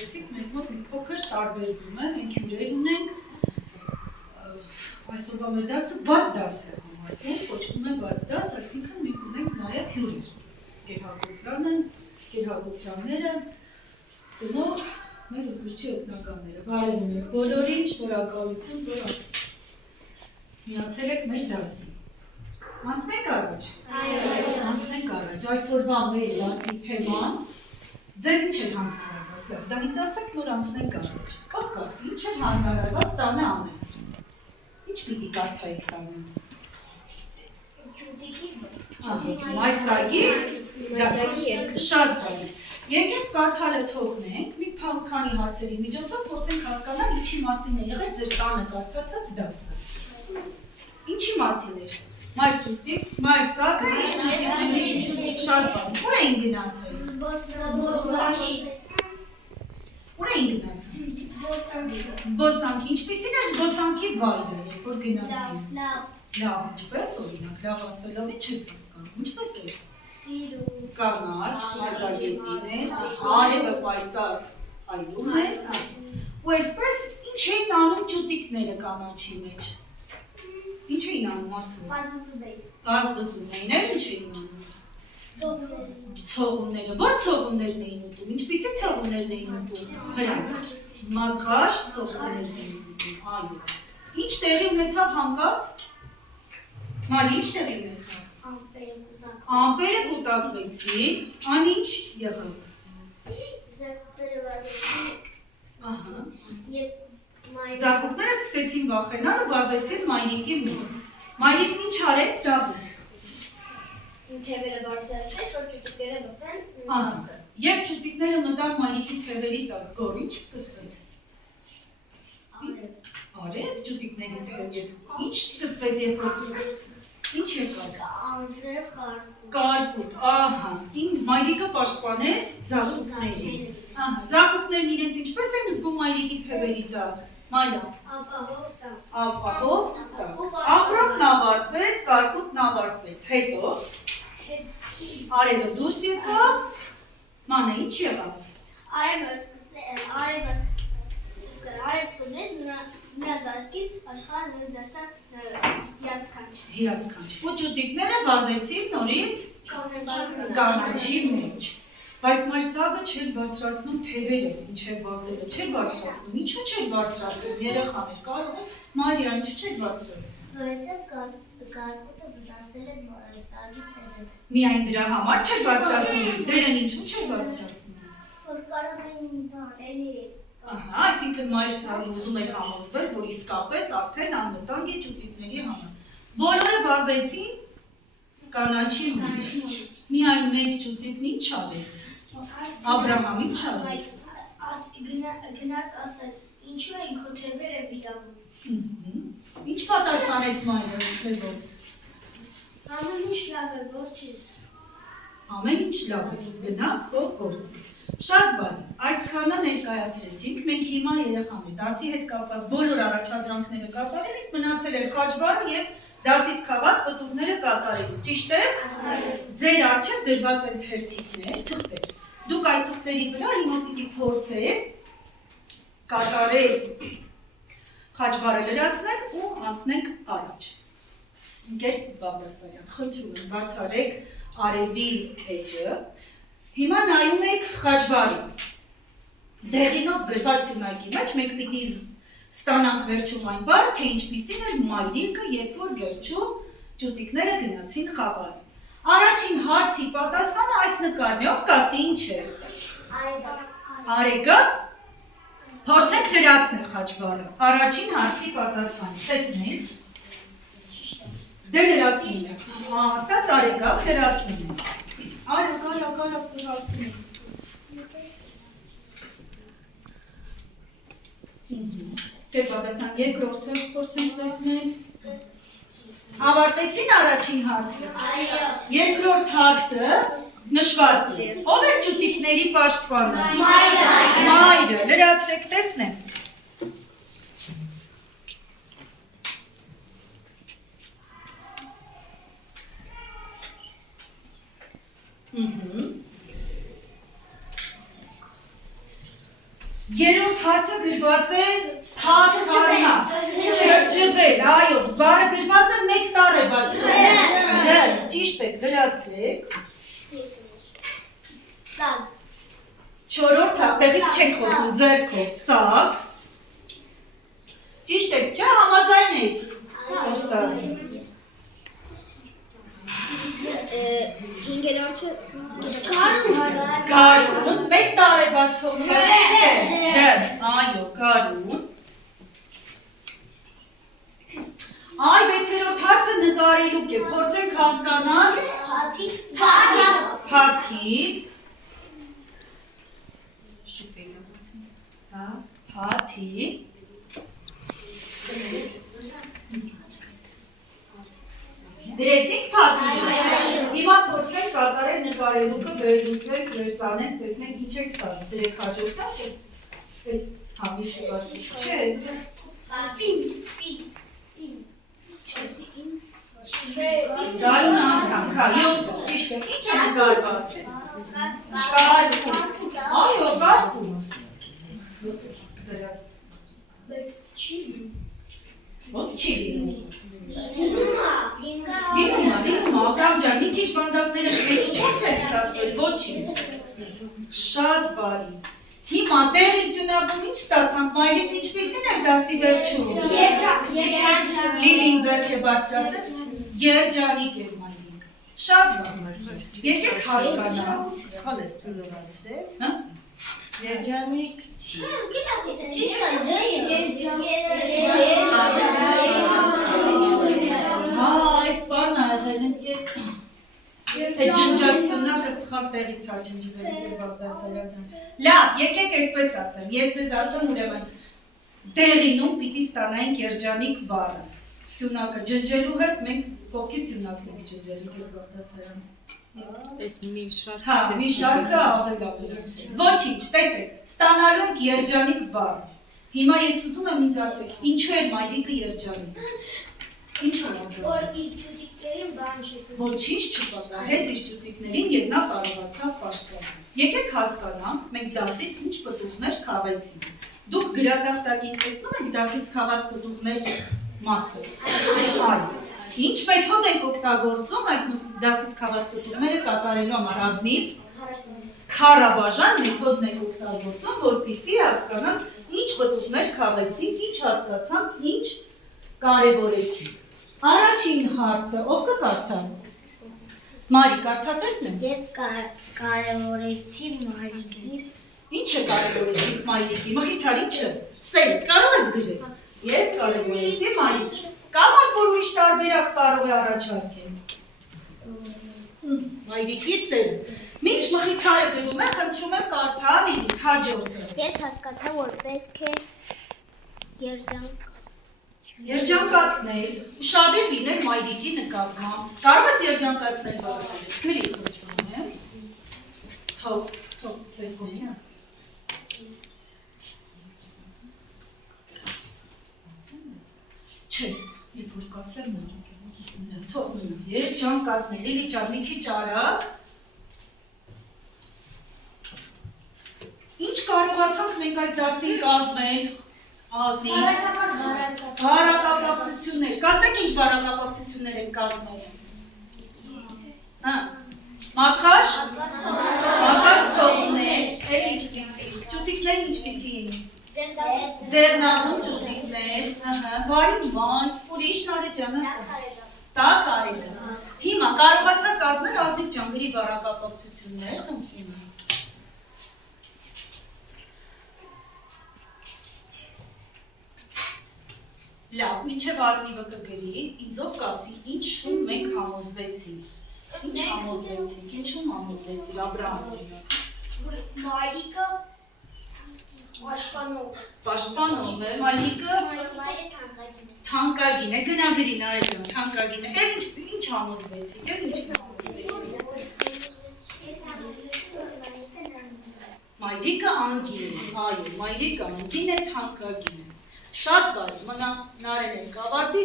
նշեցիք, մեզ մոտ մի փոքր տարբերվում է, մենք հյուրեր ունենք, այսօրվա մեր դասը բաց դաս է համարվում, կոչվում է բաց դաս, այսինքն մենք ունենք նաև հյուրեր, Գերհագոպյանները, ծնող մեր ուսուցչի օգնականները, բարև ունենք բոլորին, շնորհակալություն, որ միացել եք մեր դասին։ Անցնենք առաջ։ Անցնենք առաջ, այսօրվա մեր դասի թեման ձեզ ինչ էր հանձնարարված, դա ինձ ասեք, որ անցնենք առաջ։ Ով կասի, ինչ էր հանձնարարված տանը անել։ Ինչ պիտի կարդայիք տանը։ Մայրսագի, շատ բան։ Եկեք կարդալը թողնենք, մի քանի հարցերի միջոցով փորձենք հասկանալ ինչի մասին է եղել ձեր տանը կարդացած դասը։ Ինչի մասին էր։ Մայր ճուտիկ, մայր սագը, շատ բան։ Ուր էին գնացել։ Ուր էին գնացել։ Զբոսանքի, ինչպիսին էր զբոսանքի վայրը, երբ որ գնացին։ Լավ, ինչպես օրինակ, լավ ասելով ինչ ես հասկանում, ինչպես էր։ Սիրուն, կանաչ, մարգարետին է, արևը պայծառ այլում է, ու այսպես ինչ էին անում ճուտիկները կանաչի մեջ։ Ինչ էին անում արդյոք։ Վազվզում էին, էլ ինչ էին անում։ Ցողունները, ո՞ր ցողուններն էին ուտում, ինչպիսի ցողուններն էին ուտում, հրանք, մատղաշ ցողուններն էին ուտում, այո։ Ինչ տեղի ունեցավ հանկարծ։ Մարի, ինչ տեղի ունեցավ։ Ամպերը կուտակվեցին, ան ինչ եղավ։ Զակուկները սկսեցին վախենալ ու վազեցին մայրիկի մոտ։ Մայրիկն ինչ արեց Դավիթ։ Թևերը բարձրացրեց, որ ճուտիկները մտնեն։ Երբ ճուտիկները մտան մայրիկի թևերի տակ, գոր ինչ սկսվեց։ Արև ճուտիկների թևեր։ Ինչ սկսվեց, երբ որ ինչ եկավ։ Անձրև կարկուտ, ահա, մայրիկը պաշտպանեց ձակուկներին։ Ձակուկներն իրենց ինչպես են զգում մայրիկի թևերի տակ։ Մայրա։ Ապահով տակ։ Ամպրոպն ավարտվեց, կարկուտն ավարտվեց, հետո արևը դուրս եկավ, մանա ինչ եղավ։ Արևը սկսվեց, նրա դաշկին աշխարհը դարձավ հիասքանչ։ Ու ճուտիկները վազեցին նորից կանաչի մեջ։ Բայց մայր սագը չէր բարձրացնում թևերը, ինչ էր վազելը, չէր բարձրացնում, ինչու չէր բարձրացնում, երեխան էր, կարող է, Մարիա, ինչու չէր բարձրացնում։ Որովհետև կարկուտը վնասել է սագի թևը։ Միայն դրա համար չէր բարձրացնում, դերն ինչու չէր բարձրացնում։ Որ կարող էին էլի։ Այսինքն մայր սագը ուզում էր համոզվել, որ իսկապես արդեն անվտանգ է ճուտիկների համար։ Բոլորը վազեցին կանաչի մեջ, միայն մեկ ճուտիկն ինչ արեց։ Աբրահամ ինչ արեց։ Գնաց ասաց, ինչու էին քո թևերը վիրավորում։ Ինչ պատասխանեց մայրը թևով։ Ամեն ինչ լավ է, որդիս։ Ամեն ինչ լավ է, գնա քո գործի։ Շատ բարի, այսքանը ներկայացրեցինք, մենք հիմա երեխաներ դասի հետ կապված բոլոր առաջադրանքները կատարել ենք, մնացել էր խաչվարը և դասից քաղած պտուղները կատարելու, ճիշտ է։ Ձեր առջև դրված են թերթիկներ, թղթեր։ Դուք այդ թղթերի վրա հիմա պիտի փորձեք կատարել խաչվարը լրացնել ու անցնենք առաջ։ Ընկեր Բաղդասարյան, խնդրում եմ բացառեք արևի էջը։ Հիմա նայում եք խաչվարին։ Դեղինով գրված սյունակի մեջ մենք պիտի ստանանք վերջում այն բառը, թե ինչպիսին էր մայրիկը, երբ որ վերջում ճուտիկները գնացին խաղալու։ Առաջին հարցի պատասխանը այս նկարն է, ով կասի ինչ է։ Արեգակ, փորձեք լրացնել խաչվարը։ Առաջին հարցի պատասխանը, տեսնենք։ Դե լրացնում ենք, ասաց արեգակ լրացնում ենք։ Արագ հասցնենք։ Դե պատասխան երկրորդը փորձենք տեսնել։ Ավարտեցին առաջին հարցը։ Երկրորդ հարցը նշված է։ Ո՞վ է ճուտիկների պաշտպանը։ Մայրը, լրացրեք տեսնեմ։ Երրորդ հարցը գրված է թափառնա, ջրջղել, այո, բառը գրված է մեկ տառ է բացում։ Ջր, ճիշտ է, գրացեք։ Չորրորդ տեղից չեք խոսում, ձեռքով, սակ։ Ճիշտ է, չէ, համաձայն եք։ Հինգերորդը Գարուն, մեկ տառ է բաց թողնում, ճիշտ է, ջր, այո, գարուն։ Այ վեցերորդ հարցը նկարելուկ է, փորձենք հասկանալ փաթի, փաթի, դրեցինք փաթի, հիմա փորձենք կատարել նկարելուկը, վերլուծենք, վերծանենք, տեսնենք ինչ եք ստանում, դրեք հաջորդակ է, համի շուկացիչ չէ, Գարուն անցանք, հա, ճիշտ է, ինչը նկարված է, շարքում, այո, գարքում, ոնց չի լինում, լինում, ակամ ջան, մի քիչ բանդակները մեծուտոտ է չտասվել, ոչինչ, շատ բարի, հիմա տեղից ունակում ինչ ստացանք, մայրիկն ինչպիսին էր դասի վերջում, Լիլին ձեռք է բարձրացրել, երջանիկ էր մայրիկ, շատ բան, եկեք հասկանանք, երջանիկ, այս բանը աղել ենք Այդ ջնջացունակը սխալ տեղից է ջնջվել Բաղդասարյան ջան։ Լավ, եկեք այսպես ասեմ, ես ձեզ ասեմ ուրեմն տեղինում պիտի ստանայինք երջանիկ բառը։ Սյունակը ջնջելու հետ մենք կողքի սյունակն ենք ջնջել Բաղդասարյան։ Այս մի շարք։ Հա, մի շարքը ավելացել։ Ոչինչ, տեսեք, ստանալու ենք երջանիկ բառը։ Հիմա ես ուզում եմ ինձ ասեք, ինչու է մայրիկը երջանիկ։ Ինչու՞ր որ իր ճուտիկներին բան չկա։ Ոչինչ չպատահեց իր ճուտիկներին եւ նա կարողացավ պաշտպանել։ Եկեք հասկանանք, մենք դասից ինչ պտուղներ քաղեցինք։ Դուք գրատախտակին տեսնում եք դասից քաղած պտուղներ մասը։ Այո։ Ինչ մեթոդ եք օգտագործում այդ դասից քաղած պտուղները կատարելու համար ազնիվ քարաբաժան մեթոդն եք օգտագործում, որպեսզի հասկանանք ինչ պտուղներ քաղեցինք, ինչ հասկացանք, ինչ կարևորեցինք։ Առաջին հարցը ով կկարդա։ Մարի, կարդա տեսնեմ։ Ես կարևորեցի Մարիկի։ Ինչը կարևորեցիք Մարիկի։ Մխիթար ինչը։ Սել, կարող ես գրել։ Ես կարևորեցի Մարիկի։ Կամ որ ուրիշ տարբերակ կարող է առաջարկել։ Մարիկի սել։ Մինչ Մխիթարը գրում է, խնդրում եմ կարդա Լիլիթ հաջորդը։ Ես հասկացա, որ պետք է Երջանկացնել, ուշադիր լինել մայրիկի նկատմամբ։ Կարող ես երջանկացնել բառերը։ Գրի խնդրում եմ։ Թող տեսնի։ Չէ, երբ որ կասեմ մայրիկի, թող մնա, երջանկացնել, Լիլի ջան, մի քիչ արագ։ Ինչ կարողացանք մենք այս դասին կազմել։ Ազնիվ, բառակապակցություններ, կասեք ինչ բառակապակցություններ են կազմել։ Մատղաշ ծողուններ, էլ ինչպիսի, ճուտիկներն ինչպիսի էին։ Դերնաղում ճուտիկներ, բարի ման, ուրիշ Նարեկ ջան, տա կարեկը։ Հիմա կարողացա կազմել ազնիվ ջան գրի բառակապակցություններ, խնդրում եմ։ Լավ, մինչև ազնիվը կգրի, ինձով կասի, ինչու մենք համոզվեցինք, ինչ համոզվեցինք, ինչու համոզվեցիր, Աբրահամ։ Մարիկը Պաշտպանով է, մայրիկը թանկագին է, գնա գրի Նարեկ ջան, թանկագին է, էլ ինչ համոզվեցինք, էլ ինչ համոզվեցինք։ Մայրիկը անգին է, այո, մայրիկը անգին է, թանկագին է։ Շատ բարի, մնա Նարեն ենք ավարտի,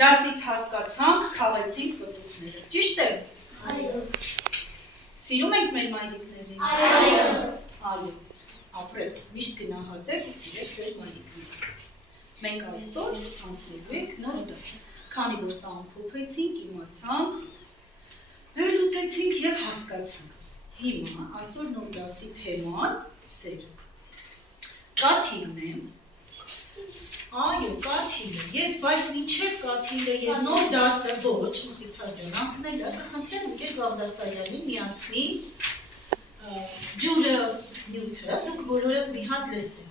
դասից հասկացանք, քաղեցինք պտուղները, ճիշտ է։ Սիրում ենք մեր մայրիկներին։ Այո։ ապրեք, միշտ գնահատեք ու սիրեք ձեր մայրիկները։ Մենք այսօր անցնելու ենք նոր դաս, քանի որ սա ամփոփեցինք, իմացանք, վերլուծեցինք եւ հասկացանք։ Հիմա այսօր նոր դասի թեման ձեր կաթիլն է։ Այո, կաթիլը։ Ես բայց մինչև կաթիլը եւ նոր դասը ոչ, Մխիթար ջան, անցնելը կխնդրեմ Ուկեր Բաղդասարյանին միացնի ջուրը նյութը, դուք բոլորը մի հատ լսեք։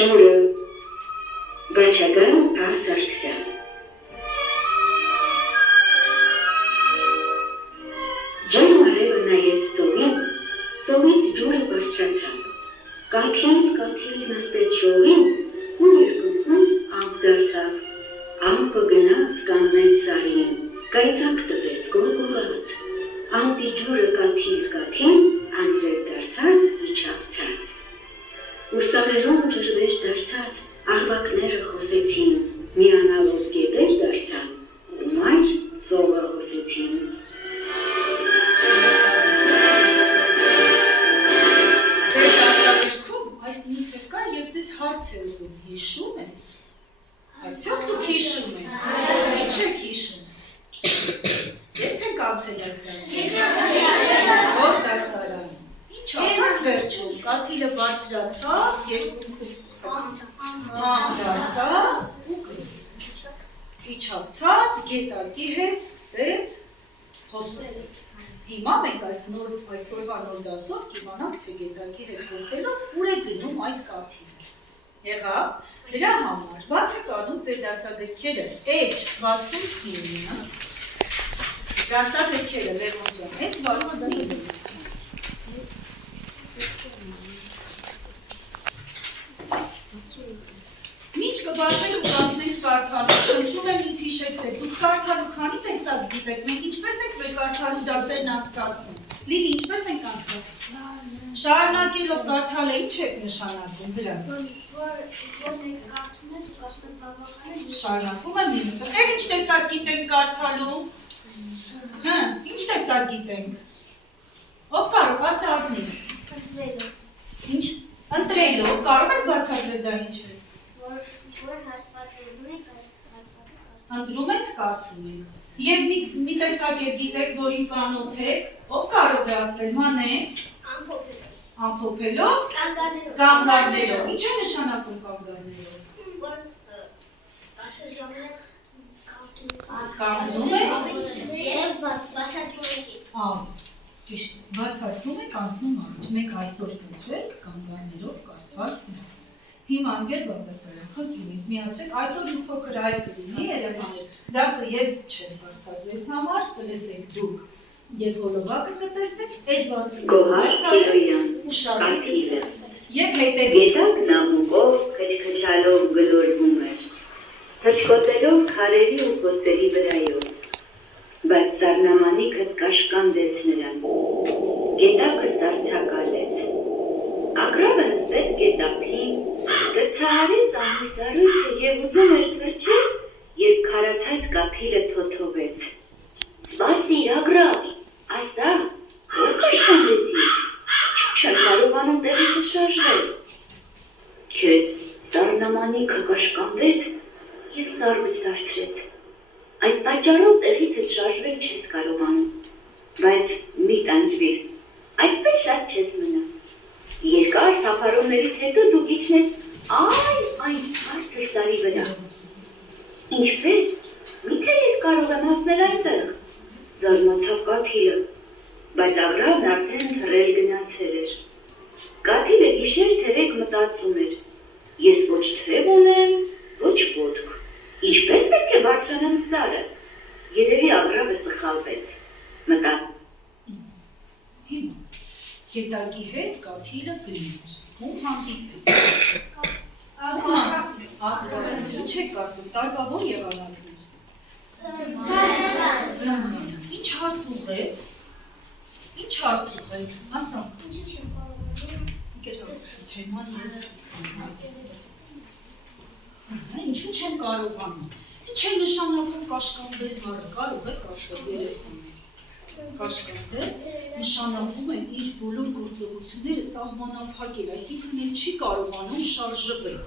Ջուրը Բաչագան Սարգսյան Ջերմարևը նայեց ծովին, ծովից ջուրը բարձրացավ, կաթիլ նստեց շողին ու երկնքում ամպ դարձավ, ամպը գնաց կանգնեց սարին, կայծակ տվեց գորգորած, ամպի ջուրը կաթիլ, անձրև դարձած իջավ ցած, ու սարերով ջրվեժ դարձած աղվակները խոսեցին, միանալով գետեր դարձան, ու մայր ծովը հոսեցին։ Ձեր դասագրքում այս նյութը կա եւ ձեզ հարց է ուղղում, հիշում ես։ Արդյոք դուք հիշում եք։ Ինչ եք հիշում։ Երբ եք անցել այս դասը։ Ո՞ր դասարան։ Ինչ ասաց վերջում, կաթիլը բարձրացավ, երկնքում դարձավ ու իջավ ցած, գետակի հետ սկսեց հոսել։ Հիմա մենք այսօրվա նոր դասով կիմանանք, թե գետակի հետ հոսելով ուր է գնում այդ կաթիլը։ Եղավ, դրա համար բաց եք անում ձեր դասագրքերը H69, դասագրքերը Լևոն ջան, H69։ Մինչ կբացենք ու կանցնենք կարդալու, խնդրում եմ ինձ հիշեցրեք, դուք կարդալու քանի տեսակ գիտեք, մենք ինչպես ենք մեր կարդալու դասերն անցկացնում, Լիվի ինչպես ենք անցկացնում, շարունակելով կարդալը ինչ եք նշանակում վրան, շարունակում եմ մինուսը, ինչ տեսակ գիտենք կարդալու, ինչ տեսակ գիտենք, ով կարող ասա ազնիվ, ինչ, ընտրելով, կարող ես բացատրել դա ինչ է, Ընտրում եք, կարդում եք, և մի տեսակ է գիտեք, որին կանոթ եք, ով կարող է ասել, մանեք, ամփոփելով, կանգառներով, ինչ է նշանակում կանգառներով, կանգնում եք, ճիշտ, բացատրում եք, անցնում առաջ, մենք այսօր կնչեք կանգառներով կարդված դաս, հիմա Ուկեր Բաղդասարյան, խնդրում ենք միացրեք, այսօր մի փոքր այլ կլինի երեխաներ, դասը ես չեմ կարդալ ձեզ համար, կլսեք դուք և հոլովակը կտեսնեք, ու շարքից և հետևի։ Գետակն ամուկով քչքչալով գլորվում էր, թրջկոտելով քարերի ու փոստերի վրայով, բայց սառնամանիքը կաշկանդեց նրան, գետակը սառցակալեց, ագռավը նստեց գետափին, կրծահարեց ամուսարույցը և ուզում էր թրջել, երբ քարացած կաթիլը թոթովեց, սպասիր ագռավ, այստեղ, ո՞ր կաշկանդեցի, չեմ կարողանում տեղիցս շարժվել, քեզ սառնամանիքը կաշկանդեց և սառույց դարձրեց, այդ պատճառով տեղիցս շարժվել չես կարողանում, բայց մի տանջվիր, այդպես շատ չես մնա, երկար սափարումներից հետո դու իջնես այն բարձր սարի վրա, ինչպես, միթե ես կարող եմ հասնել այնտեղ, զարմացավ կաթիլը, բայց ագռավն արդեն թռել գնացել էր, կաթիլը գիշեր ցերեկ մտածում էր, ես ոչ թև ունեմ, ոչ ոտք, ինչպես պետք է բարձրանամ սարը, երևի ագռավը սխալվեց, մտավ, Հիմա, գետակի հետ կաթիլը գնում, ում հանդիպեց, ինչ եք կարծում, տարկավոր եղանակներ, ինչ հարց ուղեց, ասա, ինչու չեմ կարողանում, Ինչ է նշանակում կաշկանդել բառը, կարող եք ասել երեխաներին։ Կաշկանդել նշանակում է իր բոլոր գործողությունները սահմանափակել, այսինքն էլ չի կարողանում շարժվել։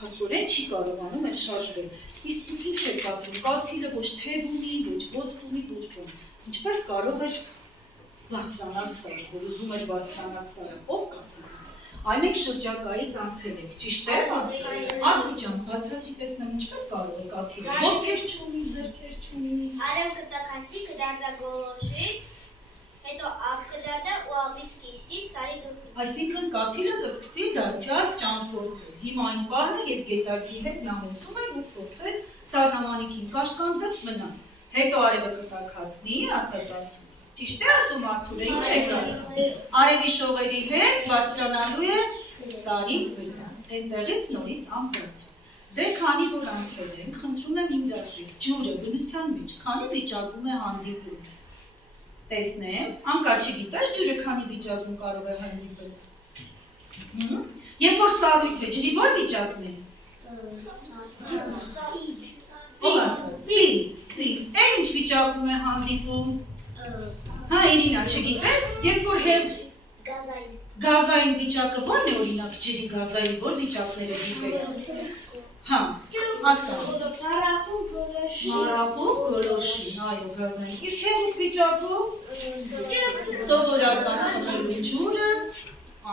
Փաստորեն չի կարողանում էլ շարժվել։ Իսկ դուք ինչ եք ապրում, կաթիլը ոչ թև ունի, ոչ ոտք ունի, ոչ բան։ Ինչպես կարող էր բարձրանալ սարը, որ ուզում էր բարձրանալ սարը, ով կասի։ Այն եք շրջակայից անցել եք, ճիշտ է ասել։ Արթուր ջան, բացատրի տեսնեմ, ինչպես կարող է կաթիլը, ոտքեր չունի, ձեռքեր չունի։ Արև կտականցի կդարձա գոլոշի, հետո ավ կդարձա ու ավից կիշտի սարի գլխի։ Այսինքն կաթիլը կսկսի դարձյալ ճամփորդել։ Հիմա այն պահը, երբ գետակի հետ նա հոսում էր ու փորձեց սառնամանիքին կաշկանդվեց մնալ։ Հետո արևը կտակացնի, ասաց Արթուրը։ Ճիշտ է ասում Արթուրը, ինչ եք անում։ Արևի շողերի հետ բարձրանալու է սարի վրա։ Այնտեղից նորից ամբողջ։ Դե քանի որ անցել ենք, խնդրում եմ ինձ ասեք, ջուրը բնության մեջ քանի վիճակում է հանդիպում։ Տեսնեմ, անկաչի գիտես ջուրը քանի վիճակում կարող է հանդիպել։ Երբ որ սառույց է, ջրի ո՞ր վիճակն է։ Ով ասել։ Պի։ Այն ինչ վիճակում է հանդիպում։ Հա, Իրինա, չգիտես, երբ որ հև գազային վիճակը ո՞րն է օրինակ ջրի գազային ո՞ր վիճակներ է դիպել։ Հա, ասա։ Մարախում գոլոշի, այո, գազային։ Իսկ հեղուկ վիճակում սովորական խմելու ջուրը,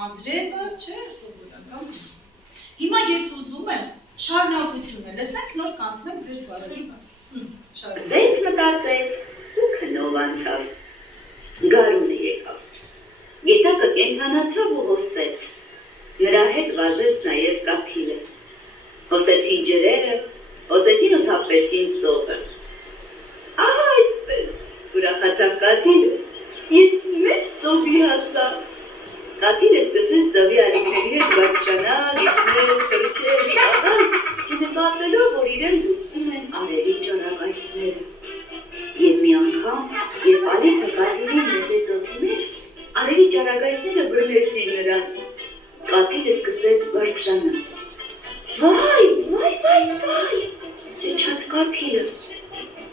անձրևը, չէ, սովորական։ Հիմա ես ուզում եմ շարունակությունը, լսենք նոր կանցնենք ձեր բառերի բաց։ Ձեծ մտածեց ու քնով անցավ։ Գարունը եկավ։ Գետակը կենդանացավ ու հոսեց։ Նրա հետ վազեց նաև կաթիլը։ Հոսեցին ջրերը, հոսեցին ու թափվեցին ծովը։ Ահա այսպես, ուրախացավ կաթիլը, ես մեծ ծովի հասա։ Կաթիլը սկսեց ծովի ալիքների հետ բարձրանալ, իջնել, թռչել, աղալ, չնկատելով, որ իրեն հուսում են արևի ճառագայթները։ Եվ մի անգամ, երբ ալիքը կաթիլին մտեց օդի մեջ, արևի ճառագայթները բռնեցին նրան։ Կաթիլը սկսեց բարձրանալ։ Վայ, շչաց կաթիլը,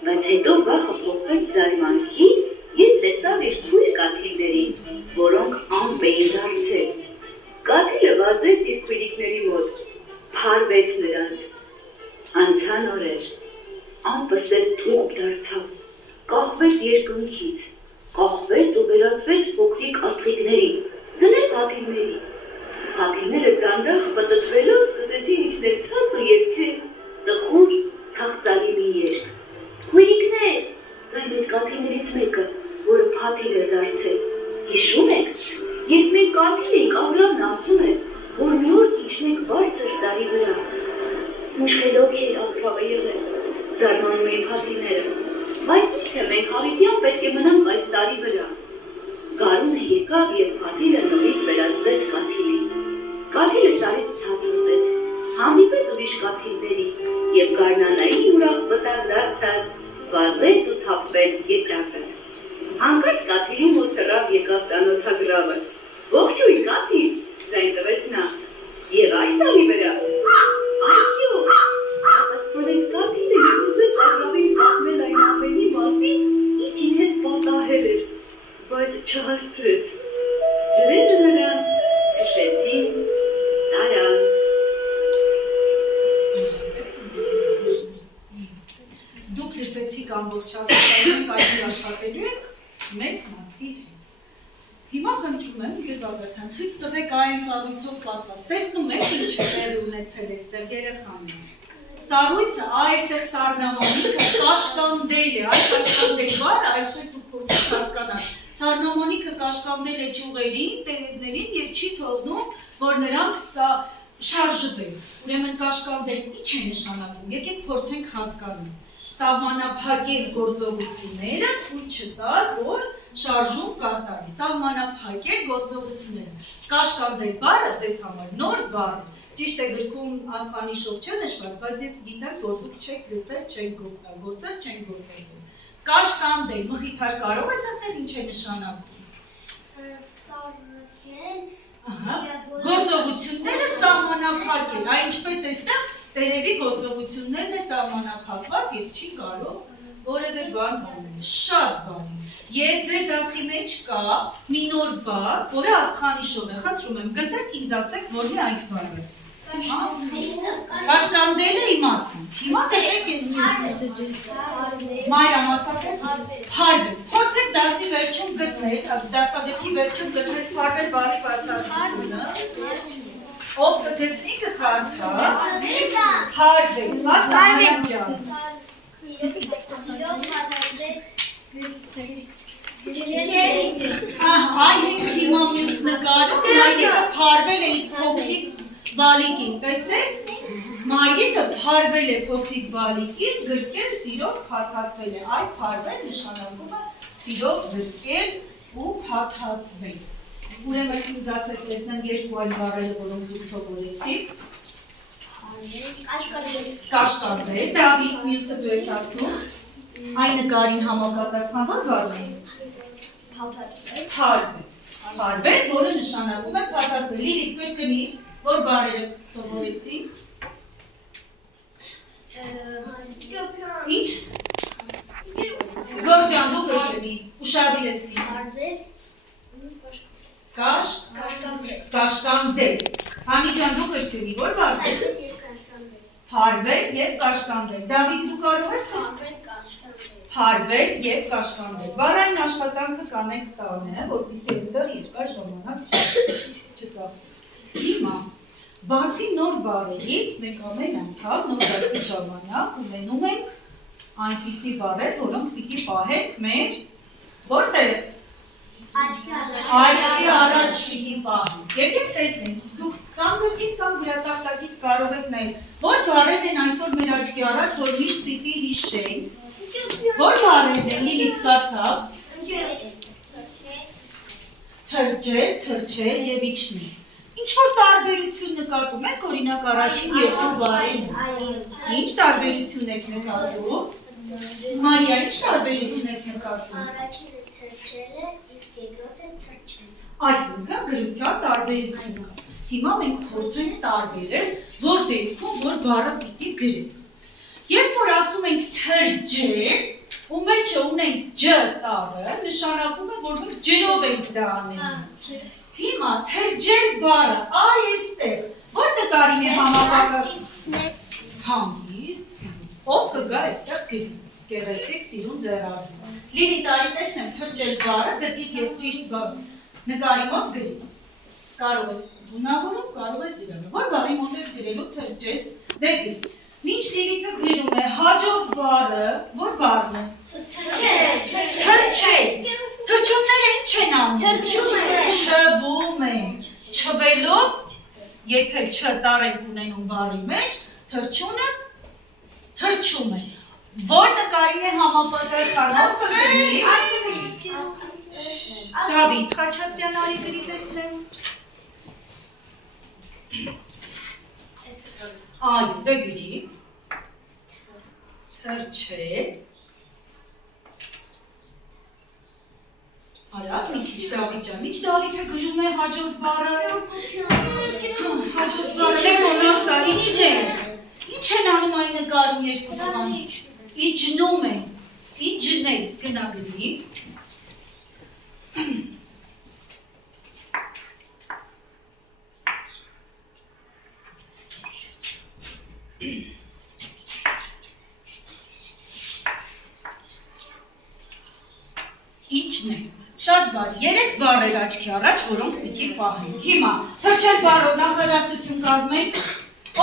բայց հետո վախը փոխվեց զարմանքի, երբ տեսավ իր քույր կաթիլներին, որոնք ամպ էին դարձել։ Կաթիլը վազեց իր քույրիկների մոտ, փարվեց նրանց։ Անցան օրեր, ամպը սև թուղթ դարձավ, կախվեց երկնքից, կախվեց ու վերածվեց փոքրիկ աստղիկների, դնել հաթիլների։ Հաթիլները դանդաղ պտտվելով սկսեցին իջնել ցած ու երգել տխուր թախծալի մի երգ։ Քույրիկներ, ձայնեց կաթիլներից մեկը, որը փաթիլ էր դարձել։ Հիշում եք, երբ մենք կաթիլ էինք, Աբրամն ասում էր, որ մի օր իջնենք բարձր սարի վրա։ Մուշկելով էր Աբրամը եղել, զարմանում էին փաթիլները, բայց թե մենք հավիտյան պետք է մնանք այս սարի վրա։ Գարունը եկավ և փաթիլը նորից վերածվեց կաթիլի։ Կաթիլը սարից ցած հոսեց, հանդիպեց ուրիշ կաթիլների և գարնանային ուրախ վտակ դարձած, վազեց ու թափվեց գետակը։ Հանկարծ կաթիլի մոտ թռավ եկավ ծանոթագրավը։ Ողջույն կաթիլ, ձայն տվեց նա։ Եվ այս սարի վրա։ Այո, պատասխանեց կաթիլը և ուզեց Աբրամին պատմել այն ամենի մասին, ինչ իր հետ պատահել էր, բայց չհասցրեց։ Ջրերը նրան քշեցին տարան։ Դուք լսեցիք ամբողջական կայքի աշխատելու եք մեկ մասի հետ։ Հիմա խնդրում եմ Գերբաղդասյան ցույց տվեք այն սառույցով պատված։ Տեսնում եք ինչ տեղի ունեցել էստեղ երեխաները։ Սառույցը այստեղ սառնամանիքը կաշկանդել է, այ կաշկանդել բառը, այսպես դուք փորձեք հասկանալ։ Սառնամանիքը կաշկանդել է ճյուղերին, տերևներին և չի թողնում, որ նրանք շարժվեն։ Ուրեմն կաշկանդել ինչ է նշանակում, եկեք փորձենք հասկանալ։ Սահմանափակել գործողությունները, թույլ չտալ, որ շարժում կատարի, սահմանափակել գործողությունները։ Կաշկանդել բառը ձեզ համար նոր բառ է։ Ճիշտ է գրքում աստղանիշով չէ նշված, բայց ես գիտեմ, որ դուք չեք լսել, չեք գործել, չեք գործել։ Կաշկանդել, Մխիթար կարող ես ասել ինչ է նշանակում։ Սառնացնել, Գործողությունները սահմանափակել, այ ինչպես էստեղ Տերևի գործողություններն է սահմանափակված եւ չի կարող որևէ բան անել։ Շատ բարի։ Եվ ձեր դասի մեջ կա մի նոր բառ, որը աստղանիշով է։ Խնդրում եմ, գտեք ինձ ասեք, որն է այդ բառը։ Կաշկանդելը իմացին։ Հիմա գտեք Մայրա մասապես փարվեց։ Փորձեք դասի վերջում գտնել, դասագրքի վերջում գտնել փարվել բառի բացատրությունը։ Ով կգտնի կքարթա, փարվել, Այ հենց հիմա մյուս նկարում մայրիկը փարվել է իր փոքրիկ բալիկին, տեսեք, մայրիկը փարվել է փոքրիկ բալիկին, գրկել սիրով փաթաթվել է, այ փարվել նշանակում է սիրով գրկել ու փաթաթվել։ Ուրեմն ինձ ասեք տեսնեմ երկու այլ բառերը, որոնք դուք սովորեցիք։ Կաշկանդել, Դավիթ, մյուսը դու ես ասում, այն նկարին համապատասխանող բառն է։ Փարվել, որը նշանակում է փաթաթվել։ Լիլիթ, կրկնիր, որ բառերը սովորեցիք։ Ինչ։ Գորջան, դու կրկնի, ուշադիր ես լինի։ Կաշկանդել։ Հանիջան, դու կրկնի, որ բառներ։ Փարվել և կաշկանդել։ Դավիթ, դու կարող ես փարվել և կաշկանդել։ Բառային աշխատանքը կանենք տանը, որպեսզի այստեղ երկար ժամանակ չծախսենք։ Հիմա, բացի նոր բառերից, մենք ամեն անգամ նոր դասի ժամանակ ունենում ենք այնպիսի բառեր, որոնք պիտի պահենք մեր որտեղ աչքի առաջ պիտի պահենք։ Եկեք տեսնենք, դուք կամ գրքից կամ գրատախտակից կարող եք նայել, որ բառերն են այսօր մեր աչքի առաջ, որ միշտ պիտի հիշենք, որ բառերն են Լիլիթ կարդա, թրջել, թրջել և իջնել։ Ինչ-որ տարբերություն նկատում եք, օրինակ առաջին երկու բառերն։ Ինչ տարբերություն եք նկատում։ Մարիա, ինչ տարբերություն ես նկատում։ Առաջինը թրջել է, իսկ երկրորդը թրջել։ Այսինքն գրության տարբերություն կա։ Հիմա մենք փորձենք տարբերել, որ դեպքում որ բառը պիտի գրենք։ Երբ որ ասում ենք թրջել, ու մեջը ունենք ջ տառը, նշանակում է, որ մենք ջրով ենք դա անելու։ Հիմա թրջել բառը այստեղ, որ նկարին է համապատասխան։ Հանգիստ, ով կգա այստեղ գրի, գեղեցիկ սիրուն ձեռարվում։ Լիլիթ, արի տեսնեմ թրջել բառը, գտիկ և ճիշտ նկարի մոտ գրի։ Կարող ես բունավորով, կարող ես դրանը, որ բառի մոտ ես գրելու թրջել, դե գրի։ Մինչ Լիլիթը գրում է հաջորդ բառը, որ բառն է։ Թրջել։ Թրջումները ինչ են անում։ Չվում են։ Չվելով, եթե չտար ենք ունենում բառի մեջ, թրջունը թրջում է։ Որ նկարին է համապատասխանող կգրի։ Դավիթ Խաչատրյան, արի գրի տեսնեմ։ Այո, դե գրի։ Թրջել։ Արադ մի քիչ Դավիթ ջան, ինչ Դավիթը գրում է հաջորդ բառը։ Հաջորդ բառը լեգոնասա, ինչ է։ Ինչ են անում այն նկարում երկու տղան։ Իջնում են։ Իջնել, գնա գրի։ Իջնել։ Շատ բարի, երեք բառեր աչքի առաջ, որոնք պիտի պահենք։ Հիմա, թրջել բառով նախադասություն կազմենք,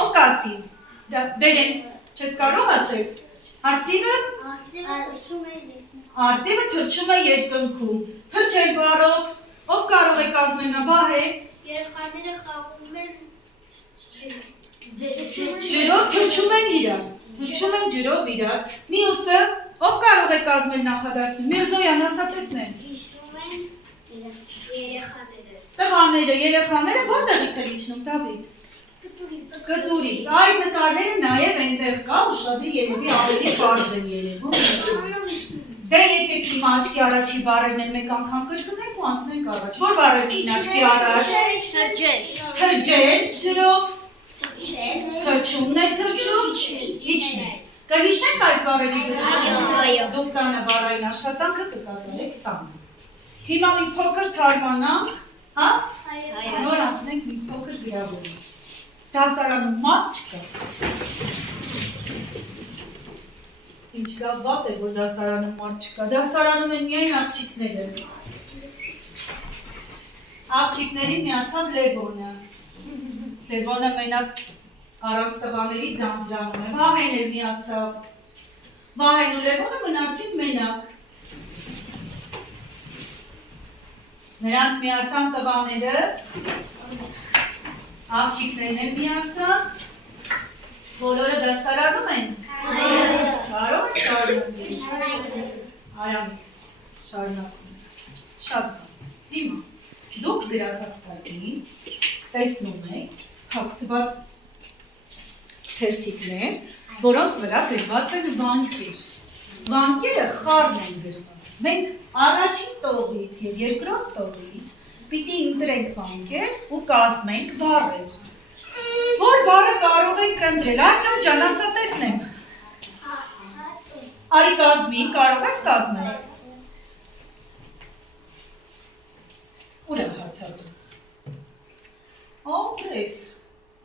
ով կասի։ Բերեն, չես կարող ասել։ Արծիվը թրջում է երկնքում։ Թրջել բառով, ով կարող է կազմել նա բահե։ Երեխաները խաղում են Ջրով թրջում են իրար։ Թրջում են ջրով իրար։ Մյուսը, ով կարող է կազմել նախադասություն։ Միրզոյան, ասա տեսնեն։ իջնում են երեխաները։ Տղաները, երեխաները որտեղից են իջնում, Դավիթ։ Կտուրից։ Այդ նկարները նաև այնտեղ կա, ուշադիր երևի ավելի բարձ են երևում։ Դե եկեք հիմա աչքի առաջի բառերն են մեկ անգամ կրկնենք ու անցնենք առաջ։ Որ բառերն էին աչքի առաջ։ Թրջել։ Թրջել ջրով, Թրջումն է թրջում, իջն է։ Կհիշեք այս բառերի գրում։ Դուք տանը բառային աշխատանքը կկատարեք տանը։ Հիմա մի փոքր թարմանանք, հա? Նոր անցնենք մի փոքր գրավորում։ Դասարանում մատ չկա։ Ինչ լավ բան է, որ դասարանում մարդ չկա։ Դասարանում են միայն աղջիկները։ Աղջիկներին միացավ Լևոնը։ Լևոնը մենակ առանց տղաների ձանձրանում է։ Վահեն էլ միացավ։ Վահեն ու Լևոնը մնացին մենակ։ Նրանց միացան տղաները։ Աղջիկներն էլ միացան։ Բոլորը դասարանում են։ Կարող եք շարունակել։ Արամ շարունակում։ Շատ բան։ Հիմա դուք գրատախտակին տեսնում եք հագցված թերթիկներ, որոնց վրա գրված են վանկեր։ Վանկերը խառն են գրված։ Մենք առաջին տողից եւ երկրորդ տողից պիտի ընտրենք վանկեր ու կազմենք բառեր։ Որ բառը կարող ենք ընտրել, Արտեմ ջան, ասա տեսնեմ։ Արի կազմի, կարող ես կազմել։ Ուր եմ հացատում։ Ոնքրես։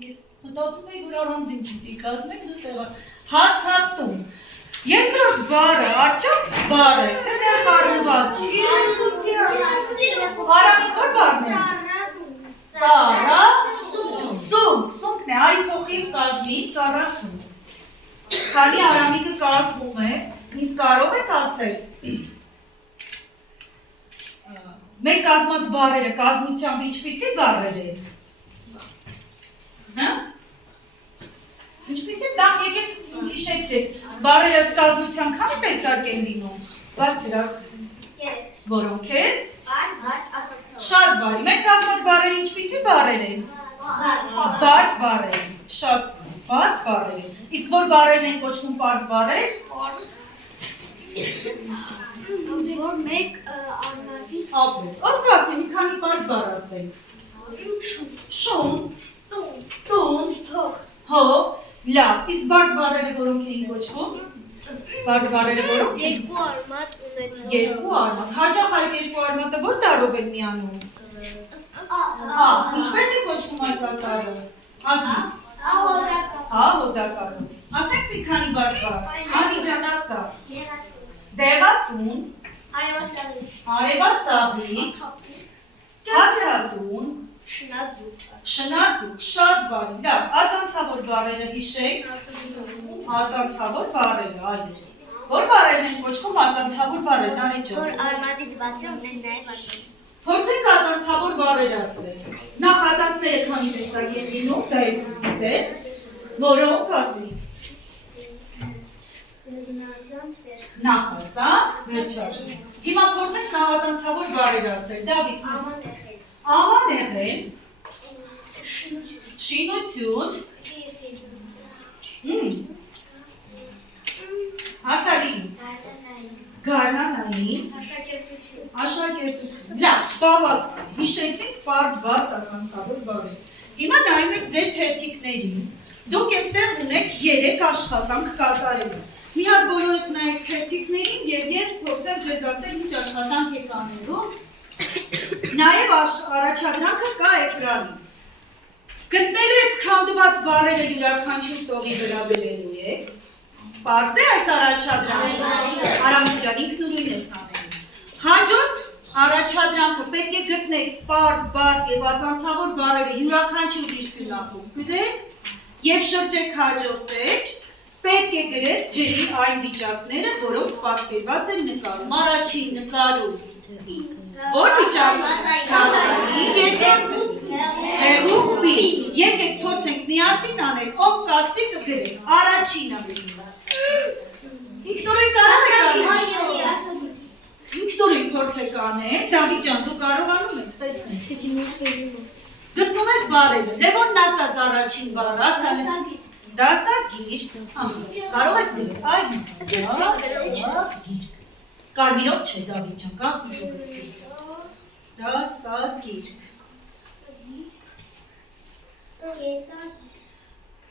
Ես մտածում էի, որ առանձին պիտի կազմենք, դու տեղա։ Հացատում։ Երկրորդ բառը, արդյոք բառ է, թե դեռ խառնված։ Արամի որ բառն է։ Ծառասուն։ Սունկն է, այ փոխի կազմի ծառասուն։ Քանի Արամիկը կազմում է, ինձ կարող եք ասել։ Մեր կազմած բառերը կազմությամբ ինչպիսի բառեր են։ Հա? Ինչպիսի նախ եկեք ինձ հիշեցրեք, բառերը կազմության քանի տեսակ են լինում։ Բարձրակ։ Որոնք են։ Շատ բարի։ Մեր կազմած բառերը ինչպիսի բառեր են։ Բարդ բառեր են։ Շատ բարդ բառեր են։ Իսկ որ բառերն են կոչվում պարզ բառեր։ Որ մեկ արմատից Ապես, ով կասի մի քանի պարզ բառ ասենք։ Շուն, տուն, հող, լավ, իսկ բարդ բառերը որոնք էին կոչվում։ Բարդ բառերը որոնք են։ երկու արմատ ունեցող։ Երկու արմատ։ Հաճախ այդ երկու արմատը որ տարով են միանում։ Ինչպես է կոչվում այս արտարը։ Ասի։ Հոդակարով։ Ասենք մի քանի բարդ բառ։ Անի ջան ասա։ Դեղատուն, արևածաղիկ, հացատուն, շնաձուկ, շատ բարի, լավ, ածանցավոր բառերը հիշեք, ածանցավոր բառերը, այլ, որ բառերն են կոչվում ածանցավոր բառեր, Նարի ջան։ Որ արմատից բացի ունեն նաև արմատ։ Փորձենք ածանցավոր բառեր ասել, նախ ածանցները քանի տեսակ են լինում, դա երկուսից է, որոնք ասել։ Նախածած, վերջաշն։ Հիմա փորձենք նախածանցավոր բառեր ասել, Դավիթ։ Ամանեղեն, շինություն, հասարին, գարնանային, աշակերտություն։ Լավ, բավական, հիշեցինք պարզ բարդ ածանցավոր բառեր։ Հիմա նայում եք ձեր թերթիկներին, դուք այդտեղ ունեք 3 աշխատանք կատարելու։ Մի հատ բոլորդ նայեք թերթիկներին և ես փորձեմ ձեզ ասել ինչ աշխատանք եք անելու։ Նաև առաջադրանքը կա էկրանի։ Գտնելու եք քանդված բառերը յուրաքանչյուր տողի վրա բերելու եք։ Պարզ է այս առաջադրանքը։ Արամիկ ջան, ինքնուրույն ես անելու։ Հաջորդ առաջադրանքը պետք է գտնեք պարզ, բարդ և ածանցավոր բառերը յուրաքանչյուր իր սյունակում գրեք և շրջեք հաջորդ էջ։ Պետք է գրեք ջրի այն վիճակները, որոնք պատկերված են նկարում։ Առաջին նկարում որ վիճակը հեղուկ պի։ Եկեք փորձենք միասին անել, ով կասի կգրեք։ Առաջինը ինքնուրույն կարող եք անել։ Ինքնուրույն փորձեք անել։ Դավիթ ջան, դու կարողանում ես տեսնել։ Գտնում ես բառերը։ Լևոնն ասաց առաջին բառը, ասա։ Դասագիր, կարող ես գրել, այլ դասագիր, կարմիրով չէ Դավիթ ջան, կարմիրով ես գրել, դասագիր,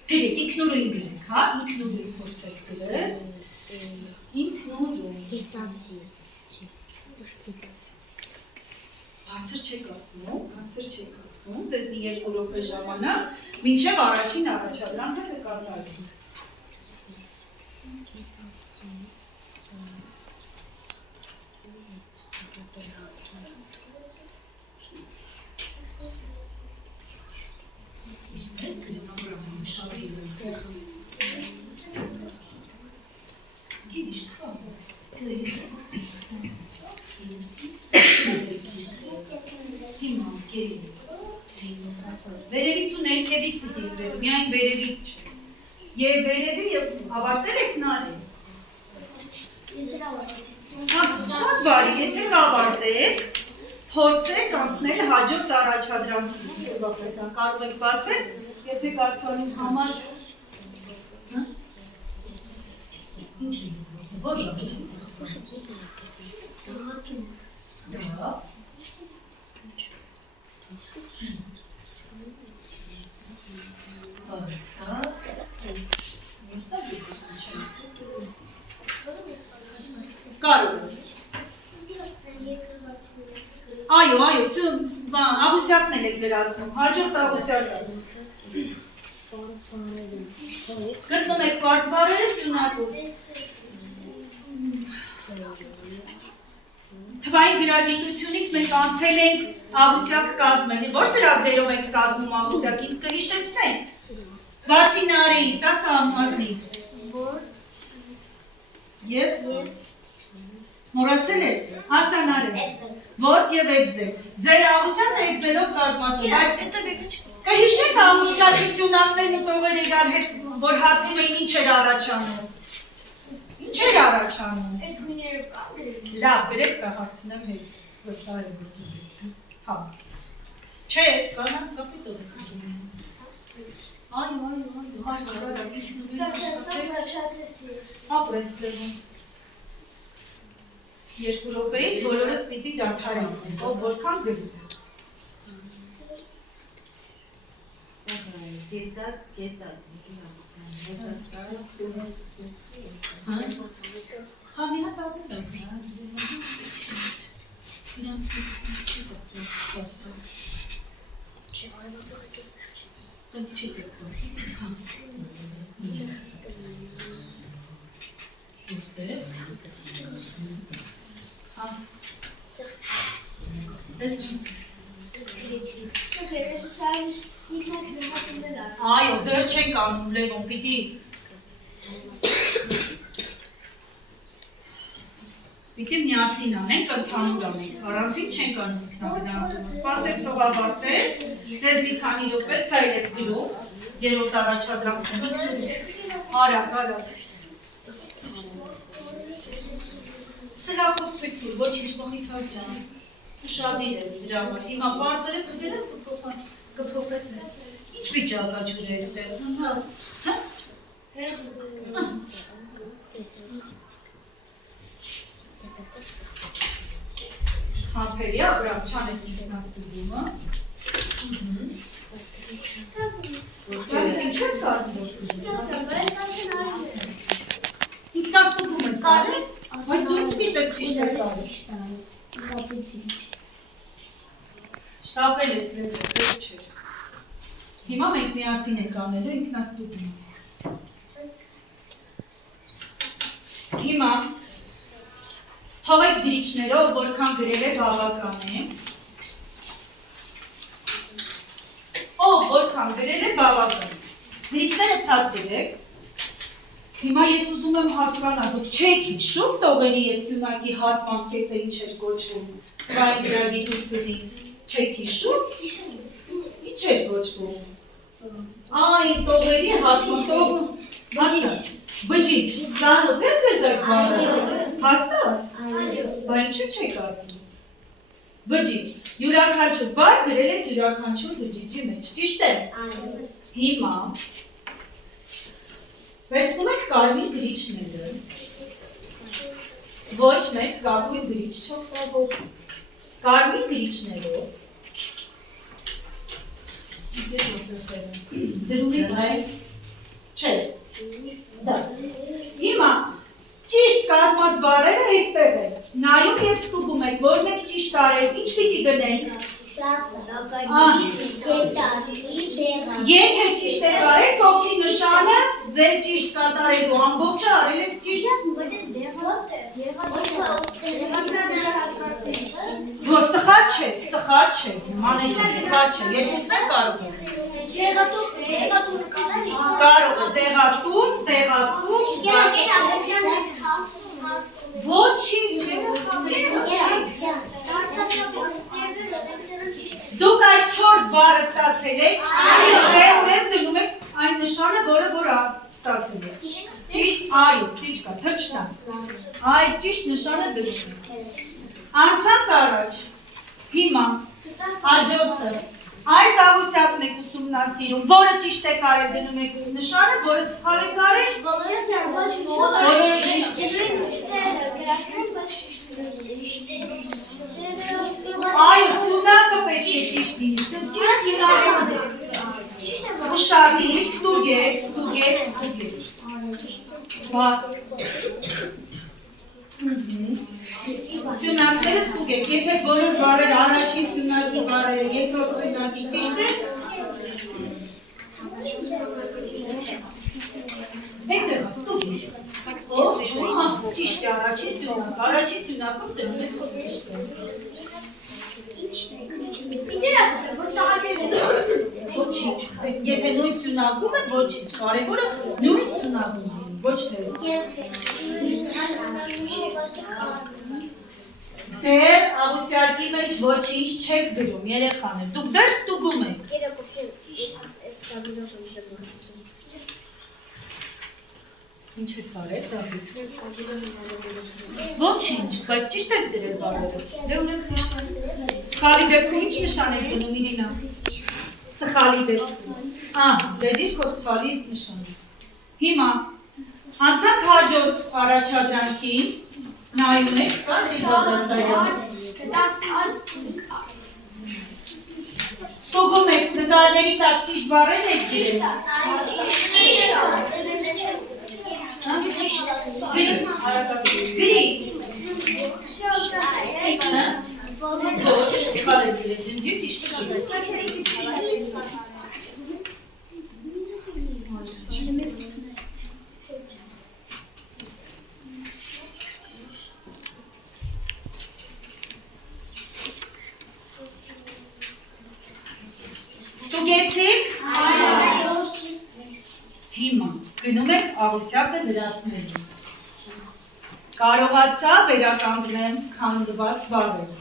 Գրեք, ինքնուրույն գրեք, հա, ինքնուրույն փորձեք գրել։ Ինքնուրույն։ Բարձր չեք ասում, ձեզ մի 2 րոպե ժամանակ, մինչև առաջին առաջադրանքը կկատարվի։ Վերևից ու ներքևից պիտի գրես, միայն վերևից չէ։ Եվ վերևի եւ ավարտել եք նարի։ Շատ բարի, եթե կավարտեք, փորձեք անցնել հաջորդ առաջադրանքին։ Կարող եք բացել, եթե կարդալու համար ինչ է, ոչ Կարող ես։ Այո, աղուսյակն էլ եք վերացնում, հաջորդ աղուսյակը։ Գտնում եք պարզ բառերը սյունակում։ Թվային գրագիտությունից մենք անցել ենք աղուսյակ կազմել։ Որ ծրագրերով եք կազմում աղուսյակ, ինձ կհիշեցնեք։ Բացի նարեից, ասա ամազնի։ Եվ մոռացել ես, ասա նարե։ Որդ եւ էգզել։ Ձեր աղուսյակը էգզելով կազմած է, բայց կհիշեք աղուսյակի սյունակներն ու տողերը իրար հետ, որ հատվում էին ինչ էր առաջանում։ Ինչ էր առաջանում։ Լավ, գրեք կհարցնեմ հետ, վստահ եմ գործում։ Հա։ Չէ, կանանք կապի տողես իջում։ Այո, ապրես դրվում։ 2 րոպեից բոլորս պիտի դադարեցնենք, ով որքան գրի։ Հա, մի հատ ատում ենք, Տենց չի դեպքում։ Այո, դեռ չենք անում Լևոն, պիտի միասին անենք, ընդհանուր անենք, առանցին չենք անում ինքնագնահատումը, սպասեք թող ավարտել, ձեզ մի քանի րոպե ցայր ես գրում, երրորդ առաջադրանքն արագ Սլակով ցույց տուր, ոչինչ մոխիթար ջան, ուշադիր եմ դրա համար, հիմա պարզերը կգերես կպրոֆեսոր, ինչ վիճակա ջուր է էստեղ, Համբերի ապրամ չանես ինքնաստուգումը, ինչ ես սարնում որ ինքնաստուգում ես սարել, բայց դու ինչ գիտես ճիշտ ես սարել, շտապել ես լեզ չէ, հիմա մենք միասին ենք անելու ինքնաստուգումը, հիմա թողեք գրիչներով, որքան գրել է բավական է, ով որքան գրել է բավական է, գրիչները ցած գրեք, հիմա ես ուզում եմ հասկանալ, որ չեք հիշում տողերի և սյունակի հատման կետը ինչ էր կոչվում, թվային գրագիտությունից, չեք հիշում, ինչ էր կոչվում, այ տողերի հատման տողը, հասկան, բջիջ, ծանոթ եմ ձեզ այդ բանը, հաստատ, բա ինչու չեք ասում, բջիջ, յուրաքանչյուր բար գրել եք յուրաքանչյուր բջիջի մեջ, ճիշտ է, հիմա, վերցնում եք կարմիր գրիչները, ոչ մեկ կապույտ գրիչ չօգտագործում, կարմիր գրիչներով, դրում եք Չէ։ Դա։ Հիմա ճիշտ կազմած բառերը այստեղ են։ Նայում եւ ստուգում եք, որն եք ճիշտ արել, ինչ պիտի գնենք։ Եթե ճիշտ եք արել, կողքի նշանը ձեր ճիշտ կատարելու ամբողջը արել եք ճիշտ։ Որ սխալ չէ, մանեջը սխալ չէ, երկուսն էլ կարող է։ Կարող է տեղատուն, ոչինչ չէ, դուք այս 4 բառը ստացել եք, ուրեմն դնում եք այն նշանը, որը որ ստացել եք։ Ճիշտ, այո, ճիշտ կա, թրջնա։ Այդ ճիշտ նշանը դնում եք։ Անցանք առաջ, հիմա, հաջորդը, այս աղյուսակն եք ուսումնասիրում, որը ճիշտ եք արել դնում եք նշանը, որը սխալ եք արել, որը ճիշտ այո, սյունակը պետք է ճիշտ լինի, ճիշտ սյունակը ուշադիր, ստուգեք, Սյունակները ստուգեք, եթե բոլոր բառերը առաջին սյունակի բառերը, երկրորդ սյունակի ճիշտ է, հետևը ստուգեք, ճիշտ է առաջին սյունակով դնում ես ճիշտ է։ Ոչինչ, եթե նույն սյունակում է, ոչինչ, կարևորը նույն սյունակում է, ոչ թե։ Դեր աղյուսակի մեջ ոչինչ չեք գրում, երեխաներ, դուք դեռ ստուգում եք։ Ինչ ես արել, Դավիթ։ Ոչինչ, բայց ճիշտ ես գրել բառերը։ Դե ունեմ ճիշտ ես։ Սխալի դեպքում ինչ նշան ես դնում, Իրինա։ Սխալի դեպքում։ Դեդիր քո սխալի նշանը։ Հիմա անցանք հաջորդ առաջադրանքին, նայում եք, կա դիվազասայանը։ Ստուգում եք նկարների տակ ճիշտ բառեր եք ջրել։ Գրի։ Ստուգեցիք։ Հիմա գնում եք աղյուսակը լրացնելու։ Կարողացա վերականգնեմ քանդված բառերը։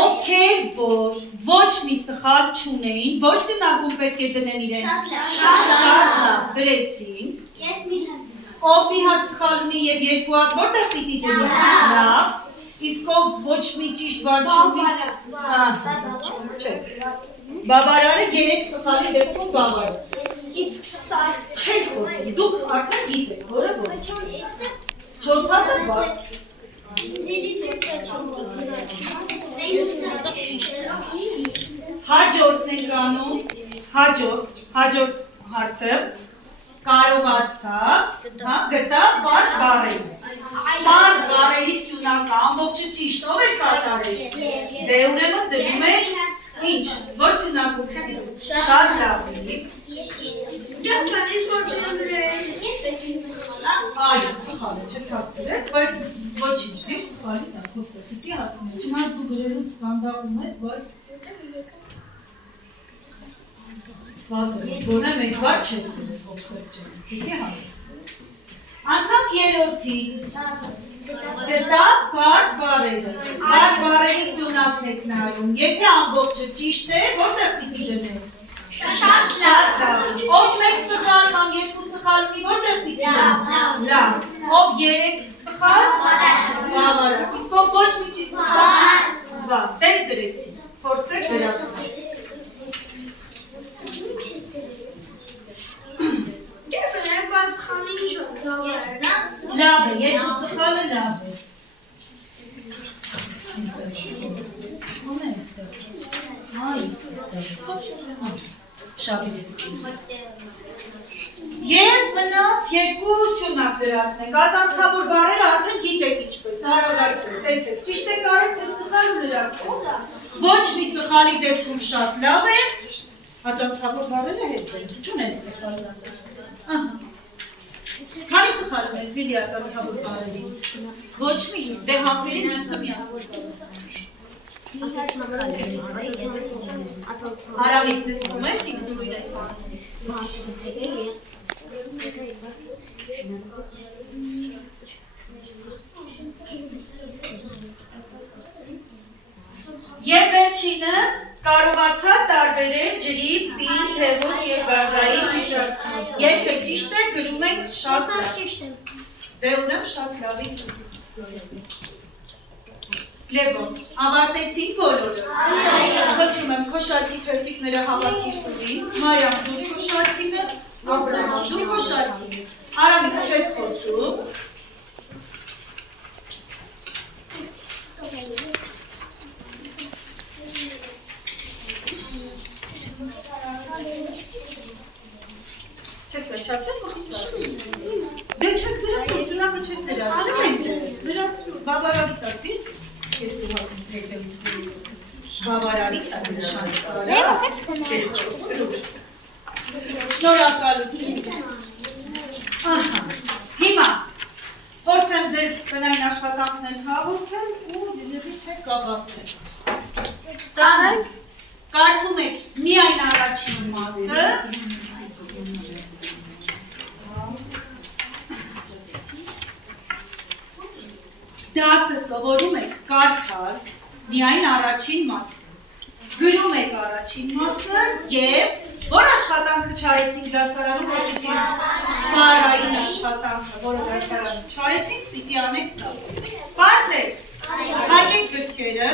Ովքեր որ ոչ մի սխալ չունեին, որ սյունակում պետք է դնեն իրենց։ Շատ լավ, գրեցին։ Ով մի հատ սխալ ունի եւ երկու հատ որտեղ պիտի դնի։ Լավ։ Իսկ ով ոչ մի ճիշտ բառ չունի։ Չէ։ Բավարարը 3 սխալի դեպքում բավարար։ Իսկ սա Չեք խոսում, դուք արդեն գիտեք, որը որ։ 4 հատը բաց։ Հաջորդն ենք անում, հաջորդ հարցը, կարողացա, գտա պարզ բառերը։ Պարզ բառերի սյունակը ամբողջը ճիշտ ով է կատարել։ Դե ուրեմն դնում եք ինչ, որ սյունակում շատ լավ էի։ Այո, սխալ է, չես հասցրել, բայց ոչինչ, դեր սխալի տակ, հովսը, պիտի հասցնել, չնայած դու գրելուց կանդաղում ես, բայց որնե մեկ բար չես գրել, հովսը չեն, պիտի հասցնել։ Անցանք երրորդի, գտա բարդ բառերը, բարդ բառերի սյունակն եք նայում, եթե ամբողջը ճիշտ է, որտեղ պիտի դնենք։ Շատ լավ, ով մեկ սխալ կամ երկու սխալ ունի, որտեղ պիտի դնենք։ Լավ, ով 3 սխալ, բավարար, իսկ ով ոչ մի ճիշտ սխալ, վաղ, դեր գրեցի, փորձեք վերացնել։ Լավ է, երկու սխալը լավ է։ Ո՞ւմ է այստեղ։ Այստեղ։ Շաբինեսկին։ Եվ մնաց երկու սյունակ դրացնենք, ածանցավոր բարերը արդեն գիտեք ինչպես, հարագացրեք, տեսեք, ճիշտ եք արել, թե սխալ ու լրացեք։ Ոչ մի սխալի դեպքում շատ լավ է, ածանցավոր բարերը հեսեք, չունես սխալ լավ։ Քանի սխալ ունես Լիլի ածանցավոր բարերից։ Ոչ մի, դե համբերի մենսը միասին։ Արավիկ նստում ես, ինքնուրույն ես անում։ Եվ վերջինը կարողացա տարբերել ջրի, պին, թևոտ և գազային միջակ։ Եթե ճիշտ է, գրում ենք շատ լավ։ Դե ուրեմ շատ լավի Լևոն, ավարտեցին բոլորը։ Խնդրում եմ քո շարքի փերթիկները հավաքիր տունից, Մարիամ դու քո շարքինը, Աբրահամ դու քո շարքինը։ Արամիկ չես խոսում։ Չես վերջացրել մխիթարում։ Դե չես դրացում, սյունակը չես դրացում, դրացում, բավարարի տատիր, երկու հատում ձերդեմ բավարարի տատիր շարի շնորհակալություն։ Հիմա, փորձեմ ձեզ տնային աշխատանքներ հավաքել ու դիզերի հետ կապակել։ Կարդում եք միայն առաջին մասը, դասը սովորում եք կարդալ միայն առաջին մասը, գրում եք առաջին մասը և որ աշխատանքը չարեցինք դասարանում, բարային աշխատանքը, որը դասարանում չարեցինք, պիտի անեք տալ։ Պարզ եք, հագեք գրքերը,